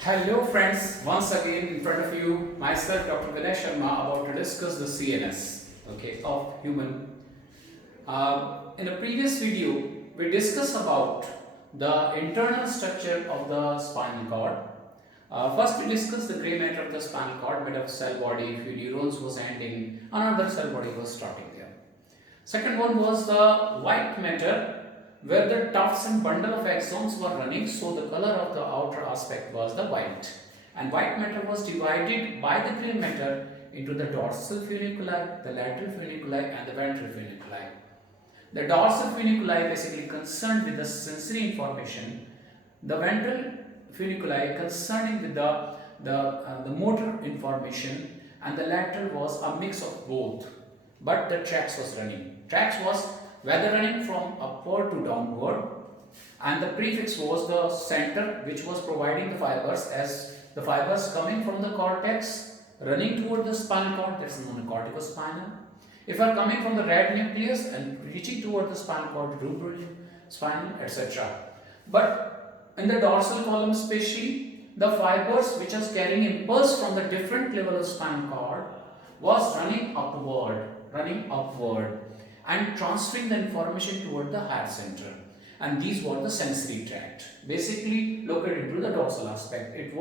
Hello friends, once again in front of you, myself Dr. Ganesh Sharma about to discuss the CNS of human. In a previous video, we discussed about the internal structure of the spinal cord. First we discussed the grey matter of the spinal cord made of cell body, few neurons was ending, another cell body was starting there. Second one was the white matter where the tufts and bundle of axons were running, so the color of the outer aspect was the white. And white matter was divided by the grey matter into the dorsal funiculi, the lateral funiculi and the ventral funiculi. The dorsal funiculi basically concerned with the sensory information, the ventral funiculi concerning with the motor information, and the lateral was a mix of both. But the tracks was running. Tracks was whether running from upward to downward, and the prefix was the center which was providing the fibers, as the fibers coming from the cortex running toward the spinal cord, that's known as corticospinal. If are coming from the red nucleus and reaching toward the spinal cord, spinal, etc. But in the dorsal column especially, the fibers which are carrying impulse from the different level of spinal cord was running upward and transferring the information toward the higher center, and these were the sensory tract basically located into the dorsal aspect. It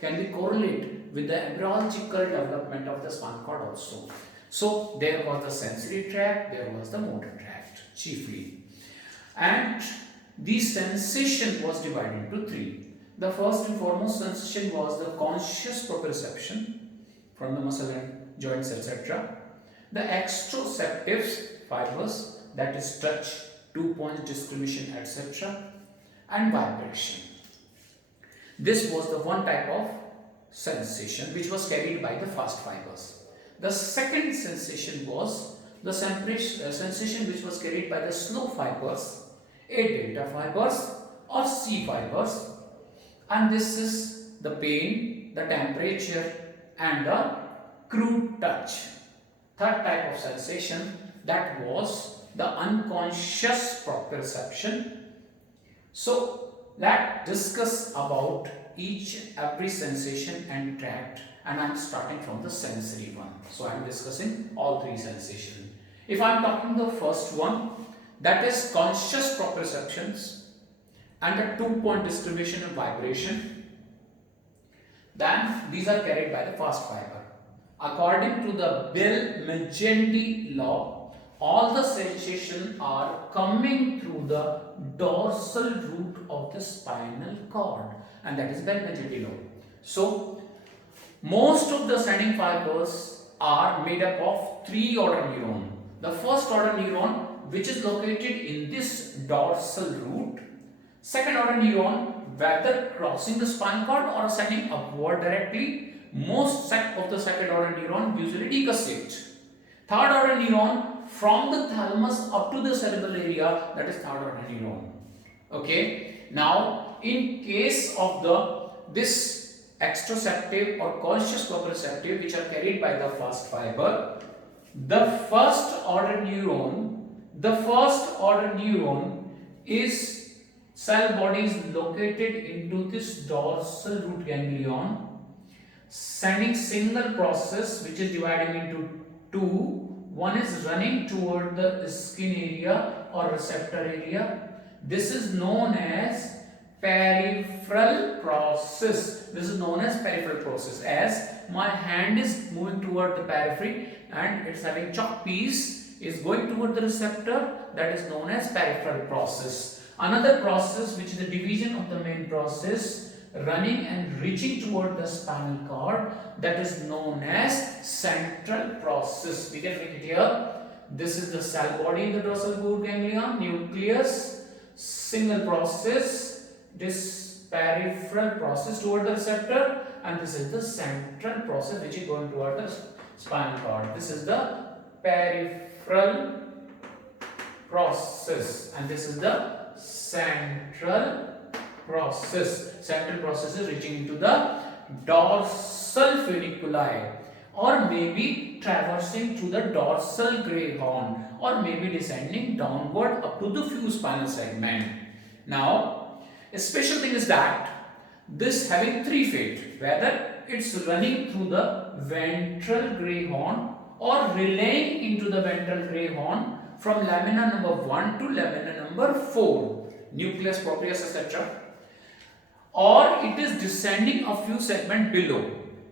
can be correlated with the embryological development of the spinal cord also. So there was the sensory tract, there was the motor tract chiefly, and the sensation was divided into three. The first and foremost sensation was the conscious proprioception from the muscle and joints, etc. The extroceptive fibers, that is touch, 2 points discrimination, etc. and vibration. This was the one type of sensation which was carried by the fast fibers. The second sensation was the sensation which was carried by the slow fibers, A delta fibers or C fibers, and this is the pain, the temperature and the crude touch. Third type of sensation, that was the unconscious proprioception. So let's discuss about every sensation and tract, and I am starting from the sensory one. So I am discussing all three sensations. If I am talking the first one, that is conscious proprioceptions and the 2-point distribution and vibration, then these are carried by the fast fiber. According to the Bell-Megendie law, all the sensations are coming through the dorsal root of the spinal cord, and that is Bell-Megendie law. So, most of the sending fibers are made up of 3-order neuron. The first order neuron, which is located in this dorsal root. Second order neuron, whether crossing the spinal cord or sending upward directly, most of the second order neuron usually decussate. Third order neuron from the thalamus up to the cerebral area, that is third order neuron. Okay. Now, in case of this extroceptive or conscious proprioceptive, which are carried by the fast fiber, the first order neuron is cell body is located into this dorsal root ganglion, sending signal process which is dividing into two. One is running toward the skin area or receptor area. This is known as peripheral process. As my hand is moving toward the periphery and it's having chalk piece is going toward the receptor, that is known as peripheral process. Another process, which is the division of the main process, running and reaching toward the spinal cord, that is known as central process. We can make it here. This is the cell body in the dorsal root ganglion, nucleus, single process, this peripheral process toward the receptor, and this is the central process which is going toward the spinal cord. This is the peripheral process and this is the central process. Central process is reaching into the dorsal funiculi, or maybe traversing through the dorsal gray horn, or maybe descending downward up to the fused spinal segment. Now, a special thing is that this having three fate, whether it's running through the ventral gray horn or relaying into the ventral gray horn from lamina number 1 to lamina number 4, nucleus, proteus, etc., or it is descending a few segments below,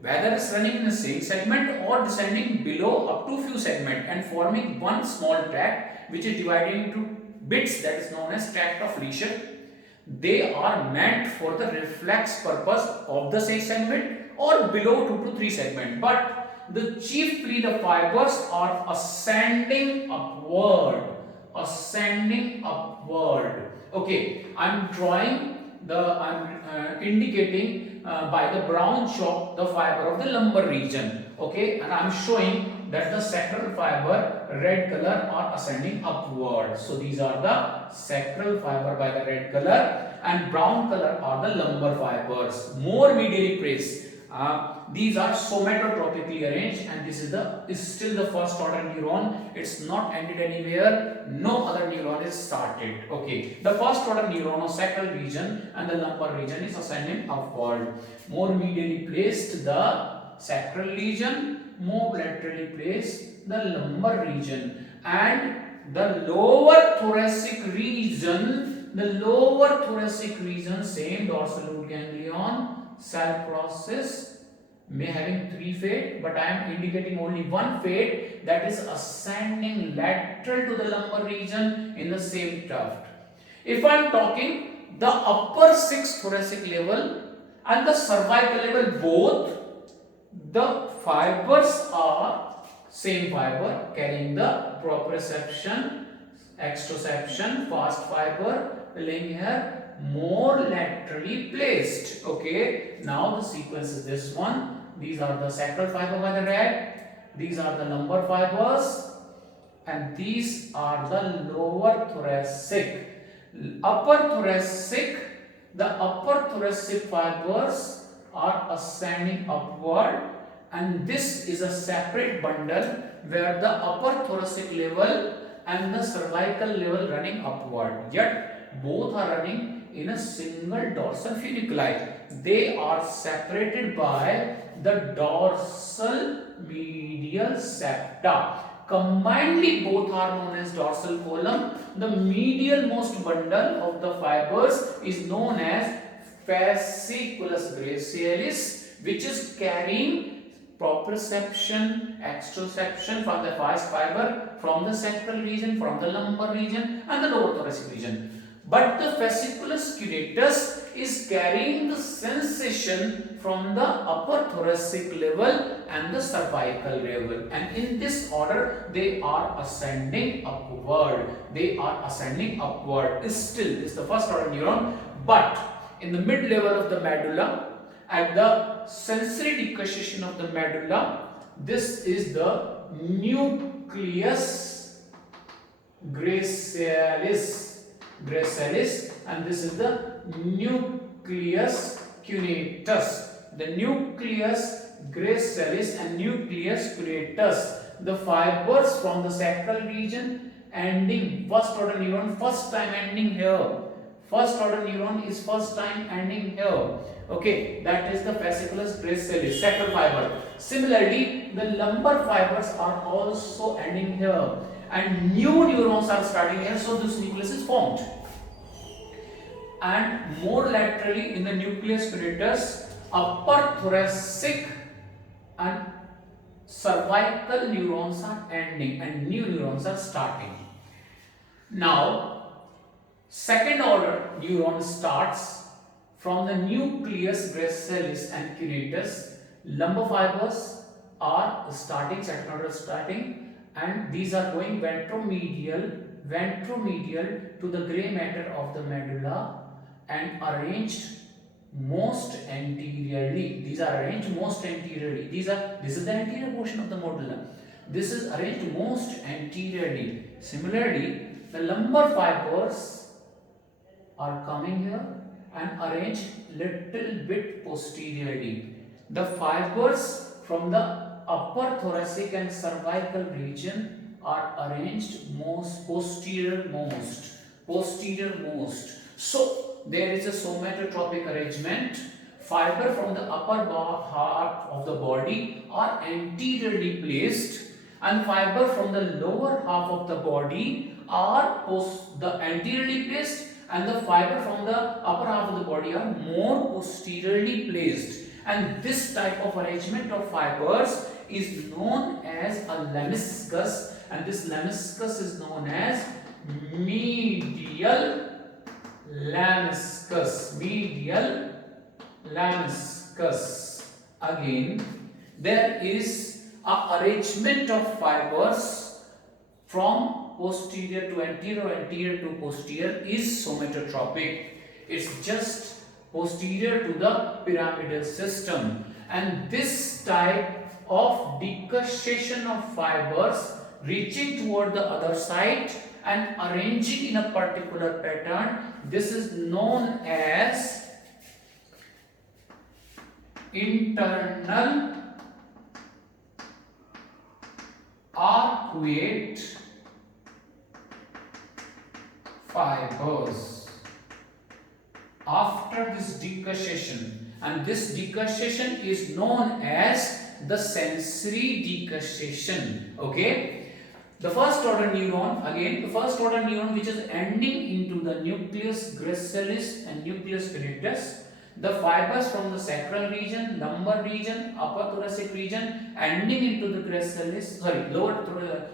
whether it's running in the same segment or descending below up to few segments and forming one small tract which is divided into bits, that is known as tract of Leisure. They are meant for the reflex purpose of the same segment or below 2 to 3 segment, but chiefly the fibers are ascending upward. Okay, I'm indicating by the brown chalk the fiber of the lumbar region. Okay, and I'm showing that the sacral fiber, red color, are ascending upward. So these are the sacral fiber by the red color, and brown color are the lumbar fibers, more medially placed. These are somatotropically arranged, and this is still the first order neuron. It's not ended anywhere. No other neuron is started. Okay, the first order neuron of sacral region and the lumbar region is ascending upward. More medially placed the sacral region, more laterally placed the lumbar region, and the lower thoracic region, same dorsal root ganglion, cell process, may having three fate, but I am indicating only one fate, that is ascending lateral to the lumbar region in the same tuft. If I am talking the upper 6 thoracic level and the cervical level, both the fibers are same fiber carrying the proprioception, exteroception, fast fiber, laying here more laterally placed. Okay, now the sequence is this one. These are the sacral fiber by the red, these are the lumbar fibers, and these are the lower thoracic. The upper thoracic fibers are ascending upward, and this is a separate bundle where the upper thoracic level and the cervical level running upward, yet both are running in a single dorsal funiculi. They are separated by the dorsal medial septa. Combinedly, both are known as dorsal column. The medial most bundle of the fibers is known as fasciculus brachialis, which is carrying proprioception, exteroception from the fast fiber, from the sacral region, from the lumbar region, and the lower thoracic region. But the fasciculus cuneatus is carrying the sensation from the upper thoracic level and the cervical level, and in this order they are ascending upward. Still, this is the first order neuron, but in the mid level of the medulla, at the sensory decussation of the medulla, this is the nucleus gracilis, and this is the nucleus cuneatus. The nucleus gracilis and nucleus cuneatus, the fibers from the sacral region ending first order neuron, first time ending here. First order neuron is first time ending here. Okay, that is the fasciculus brachialis, sacral fiber. Similarly, the lumbar fibers are also ending here, and new neurons are starting here, so this nucleus is formed. And more laterally in the nucleus cuneatus, upper thoracic and cervical neurons are ending and new neurons are starting. Now, second order neuron starts from the nucleus gracilis and cuneatus. Lumbar fibers are starting, second order starting, and these are going ventromedial to the gray matter of the medulla and arranged most anteriorly. These are arranged most anteriorly. This is the anterior portion of the medulla. This is arranged most anteriorly. Similarly, the lumbar fibers are coming here and arranged little bit posteriorly. The fibers from the upper thoracic and cervical region are arranged posterior most. So there is a somatotropic arrangement fiber from the upper half of the body are anteriorly placed, and fiber from the lower half of the body are anteriorly placed, and the fiber from the upper half of the body are more posteriorly placed. And this type of arrangement of fibers is known as a lemniscus, and this lemniscus is known as medial lemniscus. Medial lemniscus. Again, there is a arrangement of fibers from posterior to anterior, anterior to posterior is somatotropic. It's just posterior to the pyramidal system, and this type of decussation of fibers reaching toward the other side and arranging in a particular pattern, this is known as internal arcuate fibers. After this decussation, and this decussation is known as the sensory decussation. Okay, the first order neuron, again the first order neuron which is ending into the nucleus gracilis and nucleus cuneatus, the fibers from the sacral region, lumbar region, upper thoracic region ending into the gracilis, lower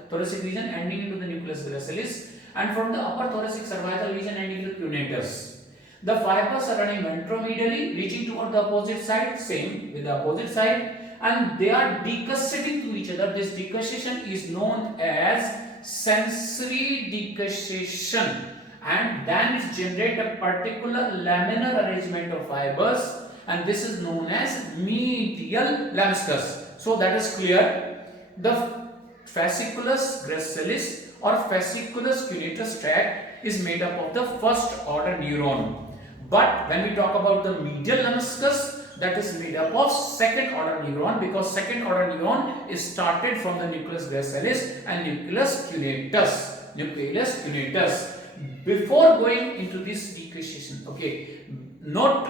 thoracic region ending into the nucleus gracilis, and from the upper thoracic cervical region ending into cuneatus. The fibers are running ventromedially, reaching toward the opposite side, same with the opposite side, and they are decussating to each other. This decussation is known as sensory decussation, and then it generates a particular laminar arrangement of fibers, and this is known as medial lemniscus. So that is clear. The fasciculus gracilis or fasciculus cuneatus tract is made up of the first order neuron. But when we talk about the medial lemniscus, that is made up of second order neuron, because second order neuron is started from the nucleus gracilis and nucleus cuneatus. Nucleus cuneatus. Before going into this decussation, okay, note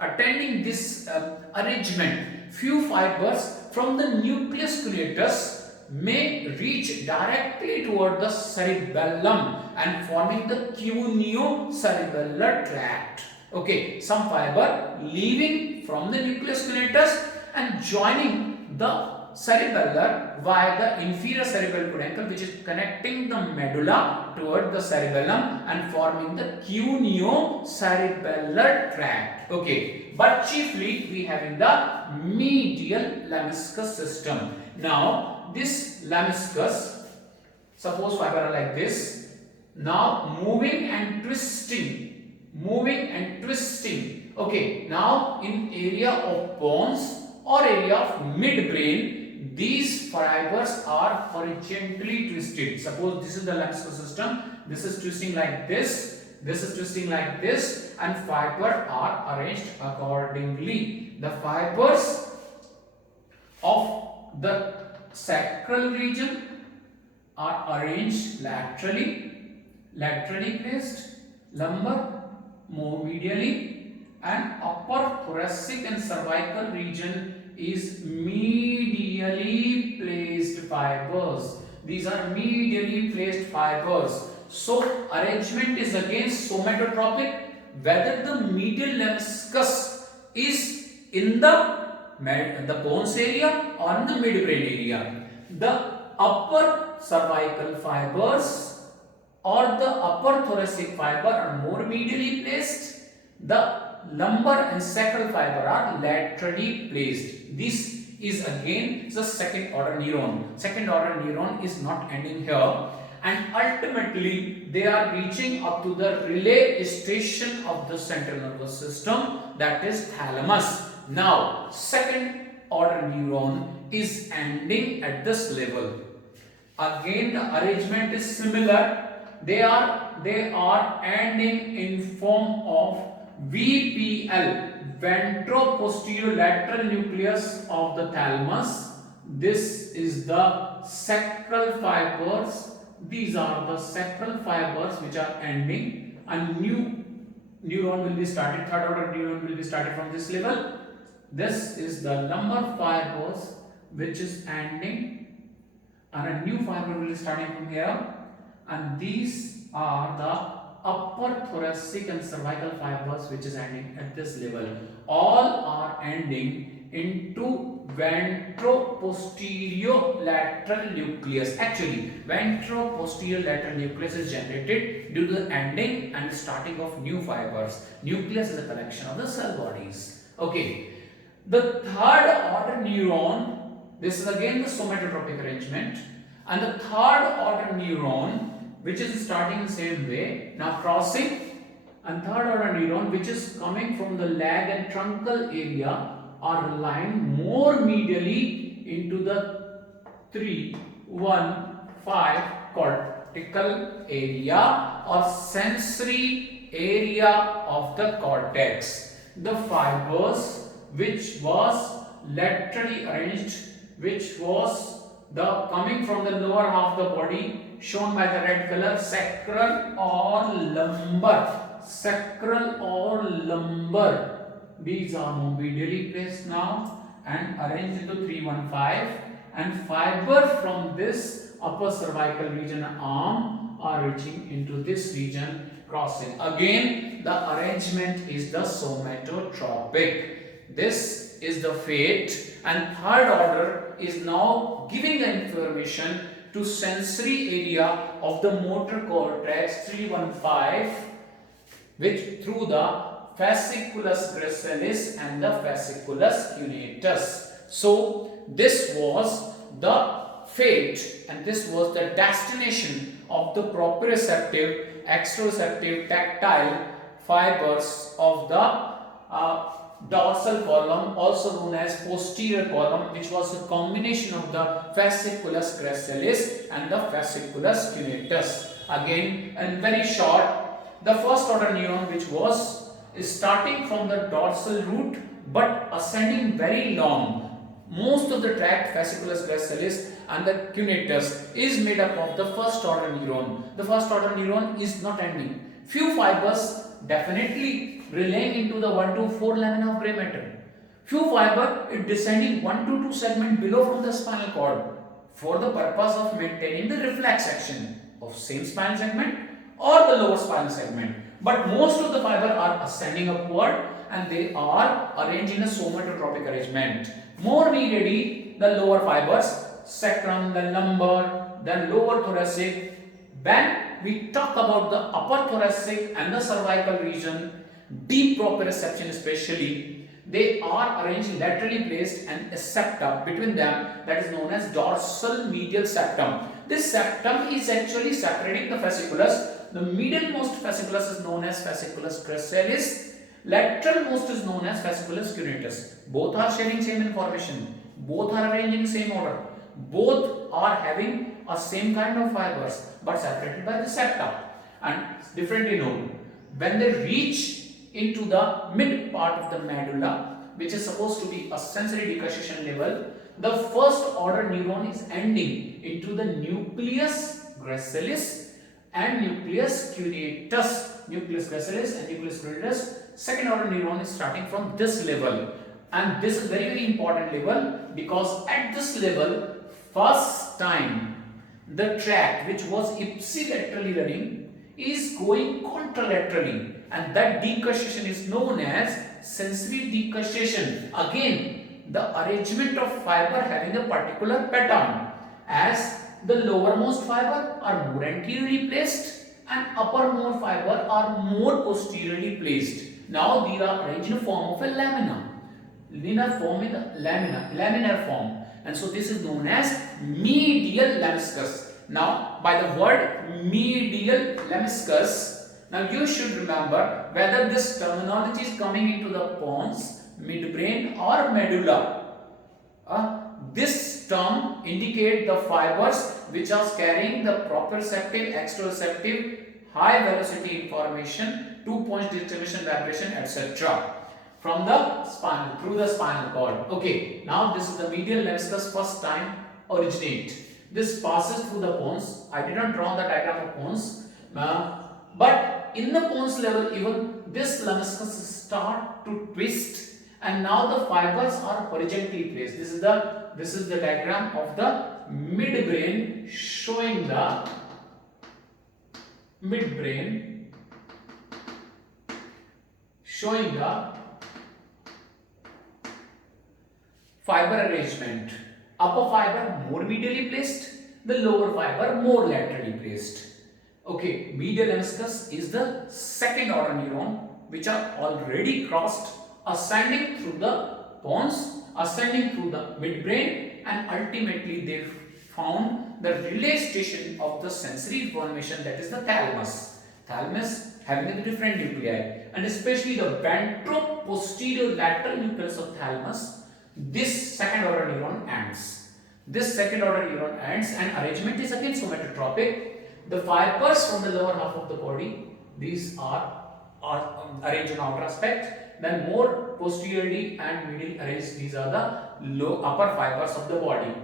attending this arrangement, few fibers from the nucleus cuneatus may reach directly toward the cerebellum and forming the cuneo-cerebellar tract. Okay, some fiber leaving from the nucleus cuneatus and joining the cerebellar via the inferior cerebral peduncle, which is connecting the medulla toward the cerebellum and forming the cuneo-cerebellar tract. Okay, but chiefly we have in the medial lemniscus system. Now, this lemniscus, suppose fiber are like this, now moving and twisting. Okay, now in area of pons or area of midbrain, these fibers are horizontally twisted. Suppose this is the lemniscus system, this is twisting like this is twisting like this, and fibers are arranged accordingly. The fibers of the sacral region are arranged laterally placed, lumbar more medially, and upper thoracic and cervical region is medially placed fibers. These are medially placed fibers. So arrangement is again somatotropic, whether the medial lemniscus is in the bones area or in the midbrain area. The upper cervical fibers or the upper thoracic fiber are more medially placed. The lumbar and sacral fiber are laterally placed. This is again the second order neuron. Second order neuron is not ending here, and ultimately they are reaching up to the relay station of the central nervous system, that is thalamus. Now, second order neuron is ending at this level. Again, the arrangement is similar. They are ending in form of VPL, ventro-posterior lateral nucleus of the thalamus. This is the sacral fibers. These are the sacral fibers which are ending, and neuron will be started, third order neuron will be started from this level. This is the lumbar fibers which is ending, and a new fiber will be starting from here, and these are the upper thoracic and cervical fibers which is ending at this level. All are ending into ventro-posterior lateral nucleus. Actually, ventro-posterior lateral nucleus is generated due to the ending and starting of new fibers. Nucleus is a collection of the cell bodies. Okay, the third order neuron, this is again the somatotropic arrangement, and the third order neuron which is starting the same way, now crossing, and third order neuron which is coming from the leg and truncal area are lying more medially into the 3-1-5 cortical area or sensory area of the cortex. The fibers which was laterally arranged, which was the coming from the lower half of the body, shown by the red color, sacral or lumbar. Sacral or lumbar. These are medially placed now and arranged into 3-1-5, and fiber from this upper cervical region arm are reaching into this region, crossing. Again, the arrangement is the somatotropic. This is the fate, and third order is now giving the information to sensory area of the motor cortex 3-1-5, which through the fasciculus gracilis and the fasciculus cuneatus. So this was the fate and this was the destination of the proprioceptive, exteroceptive, tactile fibers of the dorsal column, also known as posterior column, which was a combination of the fasciculus gracilis and the fasciculus cuneatus. Again, and very short, the first order neuron, which was starting from the dorsal root but ascending very long. Most of the tract, fasciculus gracilis and the cuneatus, is made up of the first order neuron. The first order neuron is not ending. Few fibers definitely relaying into the 1-4 lamina of gray matter. Few fiber it descending 1-2 segment below from the spinal cord for the purpose of maintaining the reflex action of same spinal segment or the lower spinal segment. But most of the fiber are ascending upward and they are arranged in a somatotropic arrangement. More medially, the lower fibers, sacrum, then lumbar, then lower thoracic. When we talk about the upper thoracic and the cervical region, deep proprioception especially, they are arranged laterally placed and a septum between them, that is known as dorsal medial septum. This septum is actually separating the fasciculus. The middlemost fasciculus is known as fasciculus gracilis. Lateralmost is known as fasciculus cuneatus. Both are sharing same information. Both are arranged in same order. Both are having a same kind of fibers but separated by the septum and differently known. When they reach into the mid part of the medulla, which is supposed to be a sensory decussation level, the first order neuron is ending into the nucleus gracilis and nucleus cuneatus. Nucleus gracilis and nucleus cuneatus. Second order neuron is starting from this level, and this is very important level because at this level, first time the tract which was ipsilaterally running is going contralaterally, and that decussation is known as sensory decussation. Again, the arrangement of fiber having a particular pattern, as the lowermost fiber are more anteriorly placed and uppermost fiber are more posteriorly placed. Now these are arranged in the form of a lamina. Laminar form, and so this is known as medial lemniscus. Now by the word medial lemniscus, now you should remember whether this terminology is coming into the pons, midbrain or medulla. This term indicate the fibers which are carrying the proprioceptive, exteroceptive, high velocity information, 2 points distribution, vibration, etc. from the spinal, through the spinal cord. Okay, now this is the medial lemniscus first time originate. This passes through the pons. I did not draw the diagram of pons, but in the pons level even this lemniscus start to twist, and now the fibers are horizontally placed. This is the diagram of the midbrain, showing the midbrain, showing the fiber arrangement. Upper fiber more medially placed, the lower fiber more laterally placed. Okay, medial lemniscus is the second order neuron which are already crossed, ascending through the pons, ascending through the midbrain, and ultimately they found the relay station of the sensory information, that is the thalamus. Thalamus having a different nuclei, and especially the ventro-posterior lateral nucleus of thalamus, this second order neuron ends. This second order neuron ends, and arrangement is again somatotropic. The fibers from the lower half of the body, these are arranged on outer aspect, then more posteriorly and medially arranged, these are the upper fibers of the body.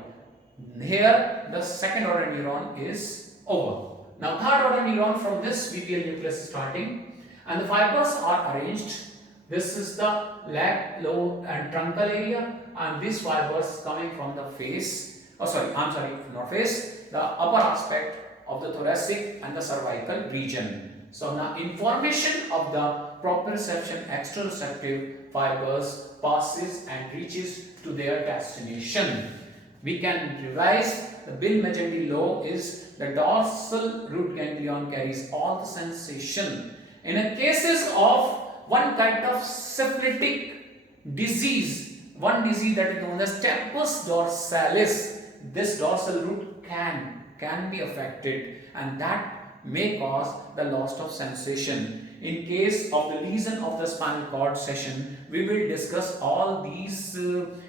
Here the second order neuron is over. Now third order neuron from this VPL nucleus is starting, and the fibers are arranged. This is the leg, lobe and truncal area, and these fibers coming from the face, not face, the upper aspect of the thoracic and the cervical region. So now information of the proprioception exteroceptive fibers passes and reaches to their destination. We can revise the Bill-Magendie law is the dorsal root ganglion carries all the sensation. In a cases of one kind of syphilitic disease, one disease that is known as tempus dorsalis, this dorsal root can be affected, and that may cause the loss of sensation. In case of the lesion of the spinal cord session, we will discuss all these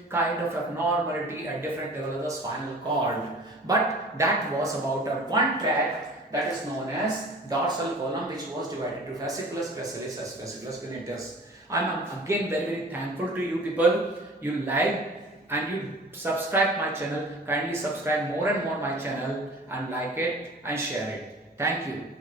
kind of abnormality at different levels of the spinal cord. But that was about a one track that is known as dorsal column, which was divided to fasciculus gracilis and fasciculus venatus. I am again very thankful to you people. You like and you subscribe my channel. Kindly subscribe more and more my channel and like it and share it. Thank you.